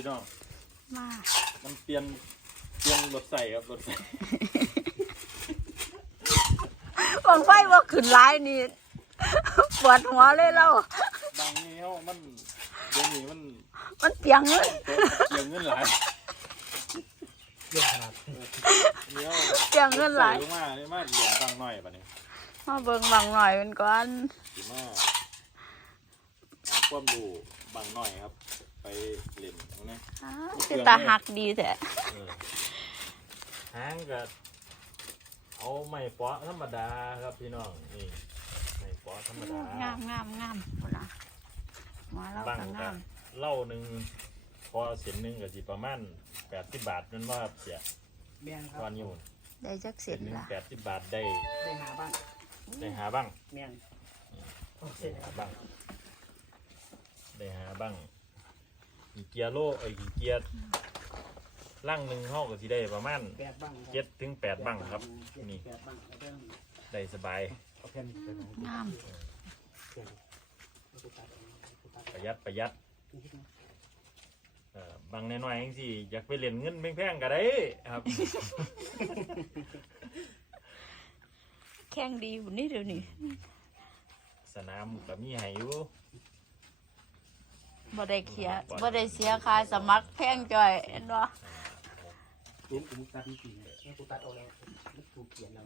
พี่น้อง มามันเปลี่ยนเปลี่ยนรถใส่ครับรถใส่บังไฟว่าขึ้นหลายนี่ปวดหัวเลยเราบางนี้เขามันเดี๋ยวนี้มันมันเปียงเงินเกี่ยวเงินหลายเรื่องขนาดเดี๋ยวเปียงเงินหลายใส่ลงมาเนี่ยมาเหรียญบางหน่อยปะเนี่ยมาเบิ่งบังหน่อยเป็นก่อนสิมาหาความรู้บางหน่อยครับไป เล่นตรงนี้อ้าวเป็นตาหักดีแท้เออหางกับเอาไม้เปาะธรรมดาครับพี่น้องนี่ไม้เปาะธรรมดางามงามงามพุ่นนะมาแล้วบางก็กังามเหล่าหนึ่งพอเส้นหนึ่งก็สิประมาณแปดสิบบาทนั่นว่าครับเสียแม่นครัตบอนอยู่ได้จักเสร็เส้จนหนึ่งละแปดสิบบาทได้ได้หาบ้างได้หาบ้าง แม่นโอเคได้หาบ้างได้หาบ้าง อีเกียร์โลไอ้ยอีเกียร์ล่างหนึ่งห้าก็สิได้ประมาณแปดบ้างเจ็ดถึงแปดบ้างครับ นี่แปดบ้างเอาเรื่องได้สบายเอาแผ่นไปไหนงามแผ่นเอาไปตัดเอาไปตัดประหยัดประหยัดเอ่อบางน้อยๆจังสิอยากไปเล่นเงินแพงๆก็ได้ครับ แข้งดีบุนี่เดี๋ยวนี้สนามก็มีให้อยู่ บ่ได้เขียบ่ได้เสียค่าสมัครแพงจ่อยเห็นบ่กูกูตัดจริงๆเลยกูตัดเอาแล้วมันถูกเขียนแล้ว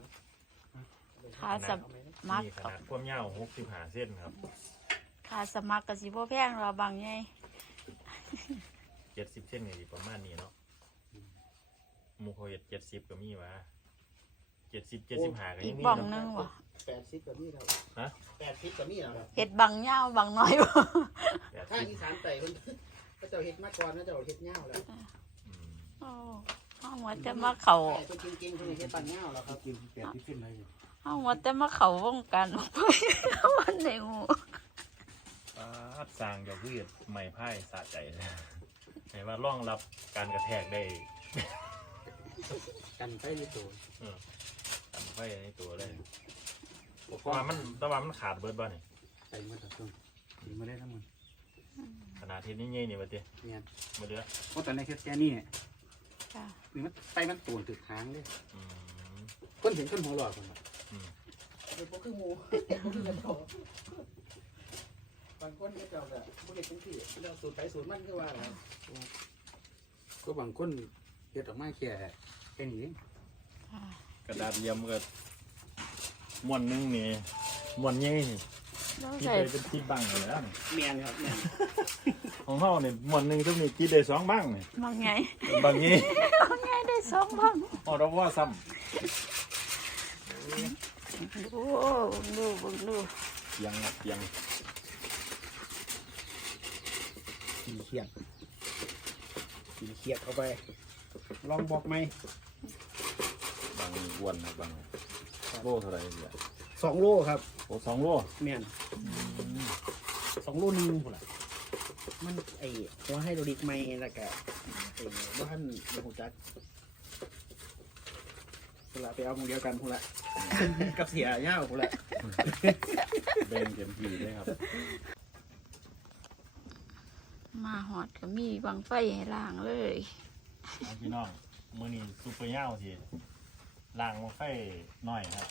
ค่าสเอาไหมมัครมีขนาดความยาวหกสิบห้าเส้นครับค่าสมัครก็สิบ่แพงหรอกบางไงเจ็ดสิบเส้นก็สิประมาณนี้เนาะหมูเขาเห็ดเจ็ดสิบก็มีวะเจ็ดสิบเจ็ดสิบห้าก็อียักงมีบ้องหเนาะนึงว่ะ แปดสิบกับนี่แล้วฮะ แปดสิบกับนี่แล้วเฮ็ดบางยาวบางน้อยบ่แปดถ้าสิบอีสานไต่คนก็จะเฮ็ดมาก่อนนะจะเฮ็ดเง่าแล้วอืมโอ้เฮาว่าแต่มาเข้าไอ้คนจริงๆคนนี้เฮ็ดปันเง่าแล้วครับจริงแปดสิบขึ้นเลยเฮาว่าแต่มาเข้าวงการวันในหูปาดสร้างจะพืชไม้ไผ่สะใจเลยเห็นว่าร่องรับการกระแทกได้กันไปในตัว ทำไว้ในตัวเลย เพราะว่ามันแตะวันมันขาดเบิดบ้านี่ไปมาจากตรงนี่มาได้ทั้งหมดขนาดที่นี่เงี้ยนี่มาเตี้ยเนี่ยมาเด้อเพราะตอนนี้แค่แค่นี้จ้ะนี่มันไปมันตูนถึกทางเลยอืมคนเห็นคนหัวหลอดคนแบบอืมเป็นพวกคือหมูพวกคือกระโดดบางคนก็จะแบบพวกเด็กเป็นที่เราสูตรไปสูตรมันคือว่าอะไรก็บางคนเฮ็ดออกมาแค่แค่นี้ค่ะกระดาษเยี่ยมก็ ม้วนหนึงนี่ม้วนเงี้ยนี่เราที่ใส่เคยเป็นที่บังอยู่แล้วนี่แมนครับแมนของเฮาเนี่ยม้วนหนึงทุกนี่กี่ได้สองบังนี่บางไงบางนี้บางไงได้สองบังอ๋อเราว่าซ้ดูดูเบิ่งดูำเสียงครับเสียงกินเขียดกินเขียดเข้าไป ลองบอกไหมบางอ้วนนะบาง โลเท่าไหร่เนี่ยสองโลครับโอ้สองโลแมนสองโลหนึงพุ่นล่ะมันไอ้หัวให้โดริกไม่แล้วก็ไอ้บ้านบหูจักพุ่นละไปเอาหมือเดียวกันพุ่นละกับเสียเงาพุ่นละเบ่งเต็มที่เลยครับมาหอดก็มีบางไฟให้ล่างเลย เอาพี่น้องมื้อนี้ซุปเปอร์ย่าวสิ ล้างมาไฟหน่อยครับ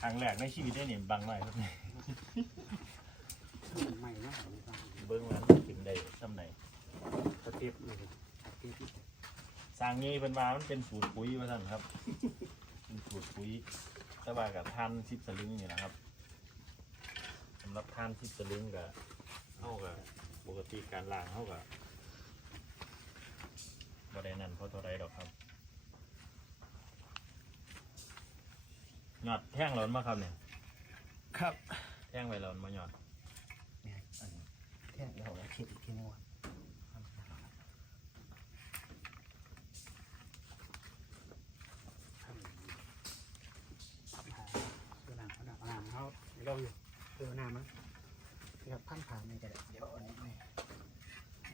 ครั้งแรกในชีวิตได้นี่บังหน่อยครับใหม่นะเบิ้งมันขึ้นได้ซ้ำไหนตะเทียบเลยตะเทียบสร้างงี้เป็นว่ามันเป็นสูตรปุ๋ยว่าสั่นครับ เป็นสูตรปุ๋ยแต่ว่ากับท่านทิพสลึงนี่นะครับสำหรับท่านทิพสลึงกับเท่ากับปกติการล้างเท่ากับบ่ได้นั่นเพราะเท่าไรดอกครับ หยอดแท่งหลอนมาครับเนี่ยครับแท่งไว้หลอนมาหยอดเนี่ยอันนี้แค่เดี๋ยวเราคิดอีกทีนึงว่าเวลาเขาดับน้ำเขาเราอยู่เจอน้ำมั้งเดี๋ยวพันผ่านนี่ก็ได้เดี๋ยวอันนี้ไม่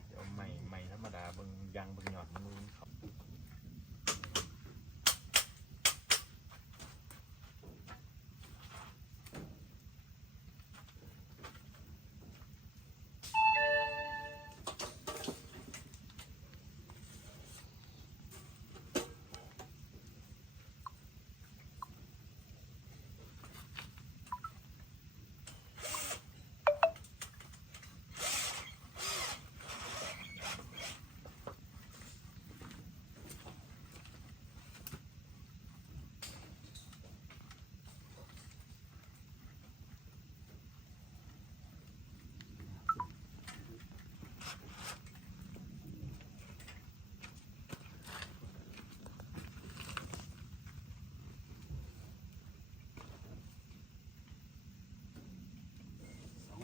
เดี๋ยวใหม่ใหม่ธรรมดาเบิ่งยางเบิ่งหยอดมือ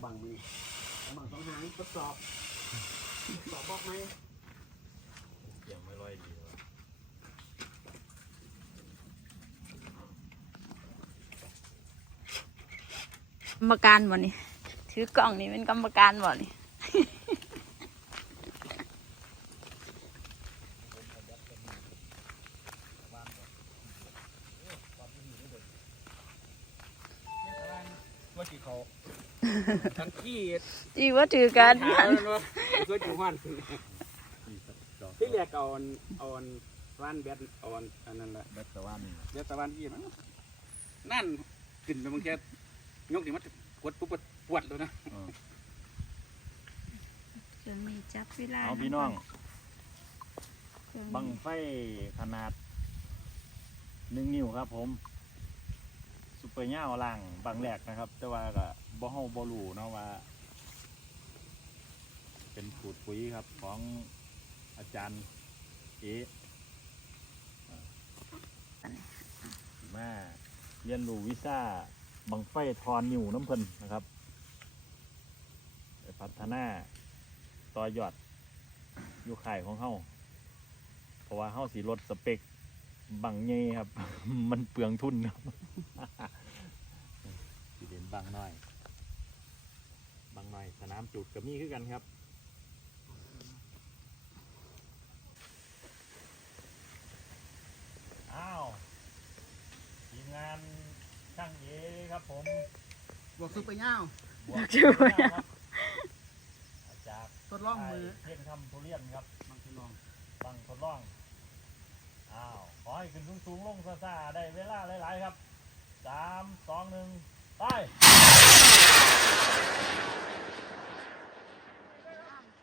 บบังมือเอาบังสองหางทดสอบทดสอบบอกไหมเกี่ยงไม่ร้อยดีว่ะกรรมการบ่นี่ถือกล่องนี่เป็นกรรมการบ่นี่ ว่าจีเขา ทั้งขี้จีว่าถือกันหาแล้วเนาะก็จีห้อนที่แรกเอาอันเอาอันว่านแบดเอาอันอันนั้นแหละแบตตะวันเดี๋ยวตะวันยี่มันนั่นขึ้นไปบางแค่ยกนี่มันปวดปุ๊บปวดเลยนะเครื่องนี้จับเวลาเอาพี่น้องเครื่องบังนี้ไฟขนาดหนึ่งนิ้วครับผม ซุปเปอร์ย่าวล่างบางแรกนะครับ แต่ว่าก็ บ่เฮาบ่รู้เนาะว่า เป็นสูตรปุ๋ยครับของอาจารย์เอมาเรียนรู้วิชาบังไฟทอนนิวน้ำเพิ่นนะครับพัฒนาต่อยอดอยู่ข่ายของเฮาเพราะว่าเฮาสิลดสเปคบังเง่ครับ มันเปลืองทุนครับสิเด่นบางน้อย บางน้อยสนามจุดกับมีคือกันครับอ้าวทีมงานช่างเอครับผมบวกซุปเปอร์ย่าวบวกครับอาจารย์ทดลองมือเทียนคำทุเรียนครับบางทีลองบังทดลองอ้าวขอให้ขึ้นสูงๆลงซ่าๆได้เวลาหลายๆครับสามสองหนึ่งไป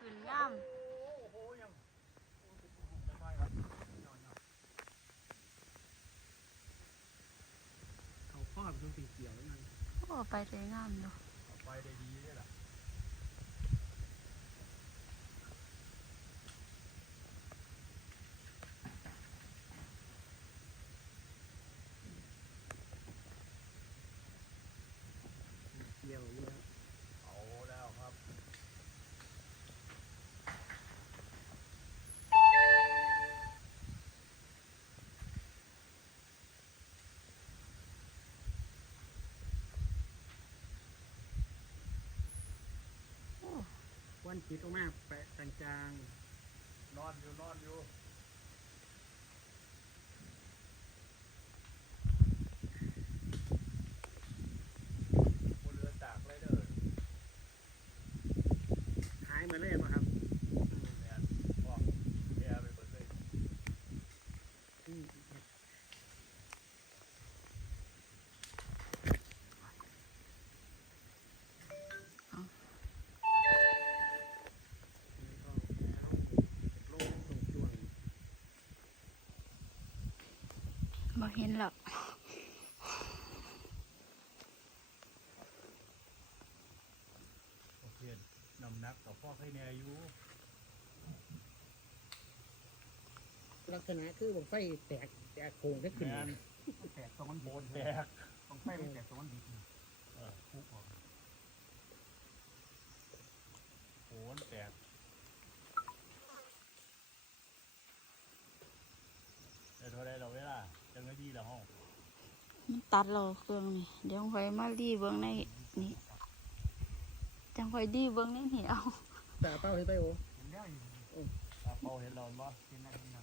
ขึ้นงาม เขาข้อเป็นสีเขียวนั่น โอ้ ไปได้งามอยู่ไปได้ดีด้วยล่ะ เขียวอยู่แล้ว เอาแล้วครับ วันจิตออกมาแปะกลางๆ นอนอยู่นอนอยู่ บนเรือจากไรเดอร์ ๆหายมาเลยมาครับ แอนบอกแอร์ไปเบิดเลย อืมโลกส่งดวง บ่ เห็นหรอกโอเคนำนักกับพ่อให้แนอายุลักษณะคือบังไฟแตกแตกโค้งได้ขึ้นแมนแตกตรงมันโบโบนนแตกบังไฟมันแตกตรงมันบิดเออคุกออกโหนแตกได้เท่าไรเราเวลาจังไงดีละห้อง มัน ตัดเราเครื่องนี่เดี๋ยวค่อยมาดีเบิ่งในนี่จังค่อยดีเบิ่งในนี่เอาแต่เป้าเห็นไปโอถ้าเขาเห็นเราบ่เห็นอะไรนะ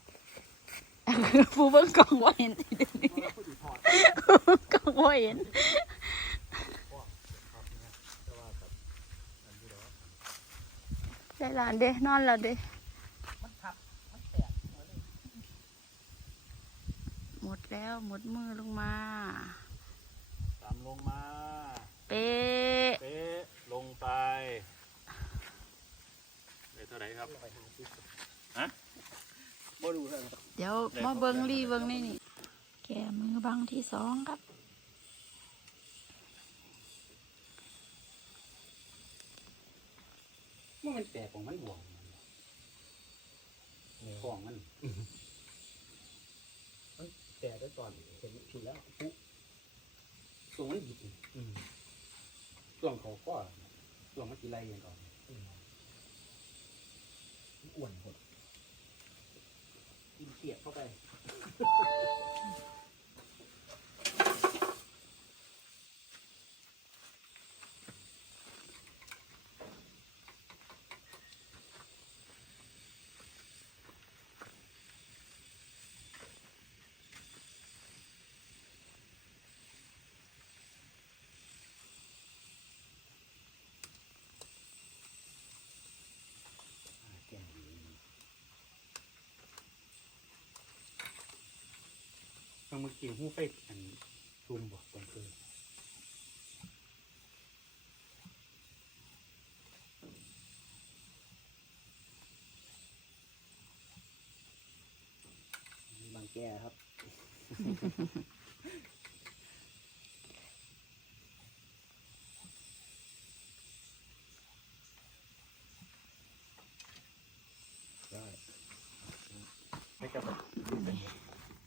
ผู้เบิ่งกล่องบ่เห็นอีเดี๋ยวนี้เราพูดอยู่ถอดกล่องบ่เห็นครับเนี่ยแต่ว่ากับอันนี้เด้อได้หลานเด้นอนแล้วเด้ มันทับมันแตกหมดเลย หมด แล้วหมดมือลงมาตามลงมา เป๊ะ เป๊ะ ลงไปได้เท่าไหร่ครับร้อยห้าสิบฮะบ่รู้เลยเดี๋ยวมาเบิ่งรีเบิ่งในนี่ แกมือบังที่สองครับเมื่อมันแตกของมันบวมของมันมันแตกได้ก่อนเห็นชุดแล้ว กินอะไรอย่างก่อนอ้วนหมดกินเกียบเข้าไป เมื่อกี้หูไปอันซุ่มบอกตอนคืนบางแก้ครับ ได้ไม่กระแบบ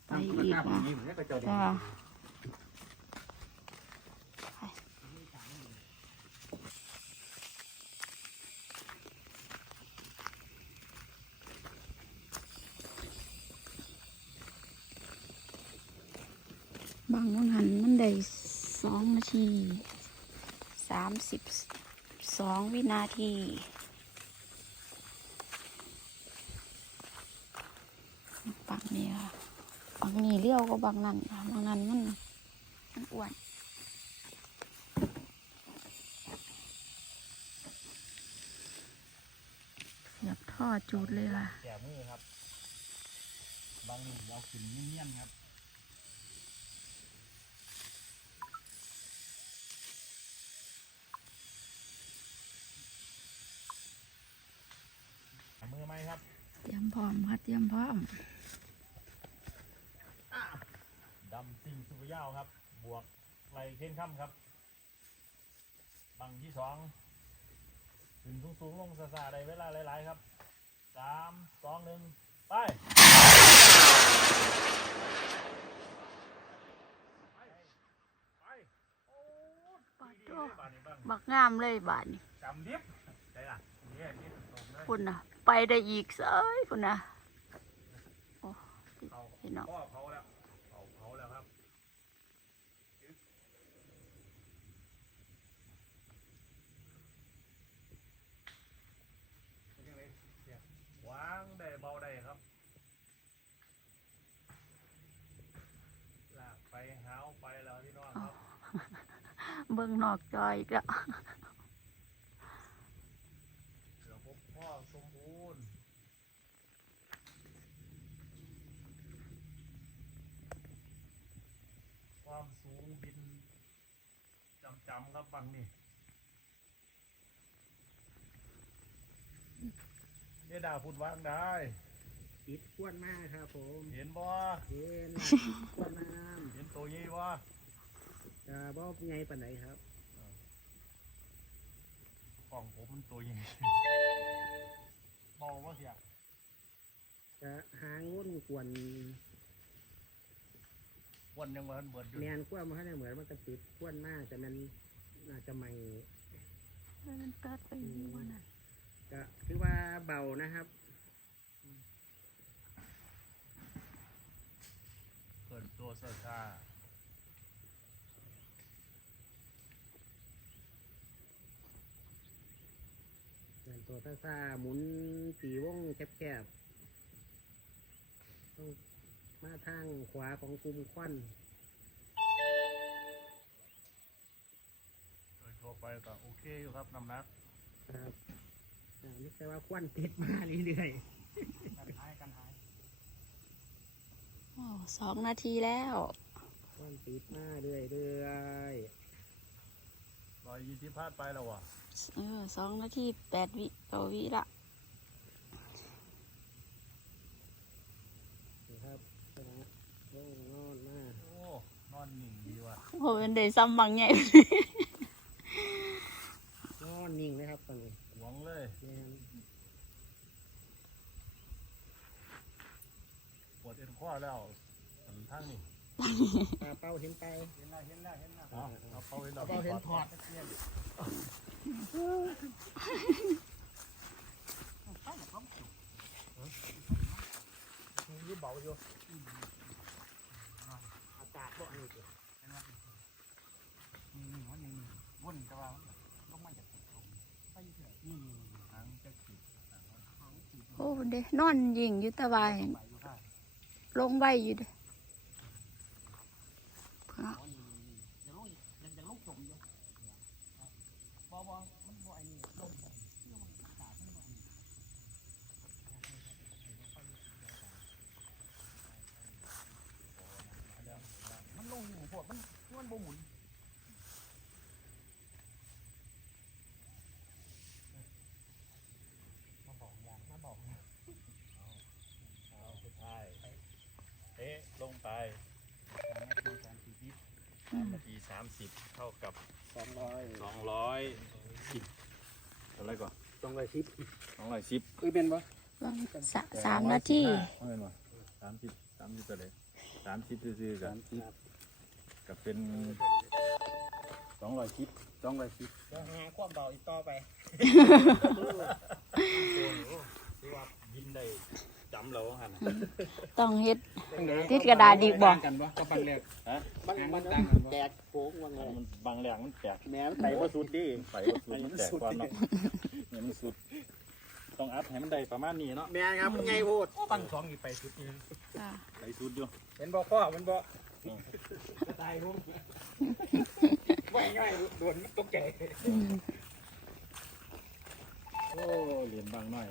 ไปอี กมือนกระจอดจ้าบางวันหันมันได้สองนาทีสามสิบสองวินาทีปักนี้ค่ะ ปักนี้เลี้ยวก็บางนั้นค่ะบางนั้นมันมันอ้วนอยากทอดจูดเลยค่ะแก่มือครับ บางหนุ่มเอาขึ้นเงี้ยนๆครับมือไหมครับ เตรียมพร้อมค่ะเตรียมพร้อม ดำ ซิงสุปยาวครับ บวกไหลเค้นค่ำครับ บังที่สองขึ้นสูงๆลงซาซาๆได้เวลาหลาย ๆ ครับสามสองหนึ่งไปไปไปโอ้ยปาดดีโตๆเลยบาดนี้บ้างบักงามเลยบาทนี่จำดิบได้ล่ะนี่นี่ตรงเลยคุณนะไปได้อีกเซ้ยคุณนะโอ้เขาพี่น้อง พ่อเผาแล้วเผาเผาแล้วครับเป็นยังไงเนี่ยวางได้เบาได้ครับ ลากไปหาวไปแล้วที่นอนครับ เบิ่งนอกจอยอีกแล้วเดี๋ยวพบพ่อสมบูรณ์ความสูงบินจำจำๆครับบังนี่เยดาพูดวางได้ ติดอ้วนมากครับผม เห็นบ่เห็นอ้วนน้เห็นตัวยี่บ่ำ จะบ่ไงปานไหนครับกล่องผมมันตัวยี่เบาว่าเสียจะหางุ่นกวนวันยังวันเบิดอยู่แมนกวนมันให้เหมือนมันจะติดอ้วนมากแต่มันน่าจะไม่มันเกิดไปอยู่วันนั้นก็ถือว่าเบานะครับเกิดตัวเสื้อผ้า เหมือน ตัวซ่าๆหมุนตีวงแคบๆต้องมาทางขวาของกลุ่มควันโดยทั่วไปก็โอเคอยู่ครับน้ำหนักครับอ่าไม่ใช่ว่าควันติดมาเรื่อยกันหายกันหายโอ้สองนาทีแล้ว ๆควันติดมาเรื่อยๆ รอยยี่สิบพลาดไปแล้ววะเออสองนาทีแปดวิเก้าวิละนะครับคณะโล่งนอนมากโอ้ นอนหนิ่งดีว่ะโอ้เป็นได้ซ้ำบางใหญ่นอนนิ่งเลยครับตอนนี้หวงเลยแม่นปวดเอ็นข้อแล้วอันทั้งนี่ ปลาเป้าเห็นไปเอาเอาเป้าเห็นปลาเป้าเห็นถอดยืดเบาอยู่อากาศบ่อันนี้สินี่วันนี้วนแต่ว่าลงมาจากตรงไปเถอะนี่ทางจะขีดโอ้เด้นอนยิงอยู่ตะวายลงไว้อยู่เด้ อ๋อนี่ยังลง ยังยังลงจมอยู่บ่บ่มันบ่ไอ้นี่ลงอากาศมันบ่อันนี้มันลงอยู่พวกมันมันบ่หมุน มาบอกอย่างมาบอกอย่าง เอาสุดท้ายเอ๊ะลงไป สามนาทีสามสี่สิบ อืม นาทีสามสิบเท่ากับสองร้อยสองร้อยสิบอะไรก่อนสองร้อยสิบสองร้อยสิบเอ้ยเป็นปะวางสะสามนาทีเอาเป็นว่าสามสิบสามสิบตัวเลยสามสิบซื่อๆกันกับเป็นสองร้อยสิบสองร้อยสิบเดี๋ยวหาความเบาอีกต่อไปที่ว่า ยินได้จำเราหันต้องเฮ็ด ติดกระดาษอีกบ่ต่างกันบ่ก็ฟังแรกฮะมันมันต่างกันบ่แตกโค้งว่าไงมันบางแหลงมันแปลกแหม่มันไต่ว่าสุดดิไฟก็สุดมันแตกความเนาะเนี่ยมันสุด ต้องอัพให้มันได้ประมาณนี้เนาะแม่ครับมันไงโพดฟังสองนี่ไปสุดนี่จ้ะใส่สุดอยู่เห็นบ่พ่อมันบ่กระต่ายรุ่งว่าง่ายโดนตกใจอืมโอ้เหรียญบางหน่อย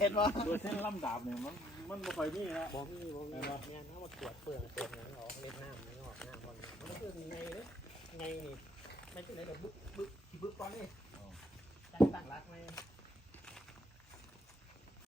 เห็นบ่ตัวเส้นลำดาบเนี่ยมันมันบ่ค่อยมีนะบ่มีบ่มีแม่นเขามาตรวจเปลือกเปลือกหนังออกเล็ดน้ำไม่ออกน้ำบอลมันคือไงเด้ไงนี่ไม่ใช่ไหนแบบบึ๊กบึ๊กบึ๊กตอนนี้ตั้งตั้งรักไหม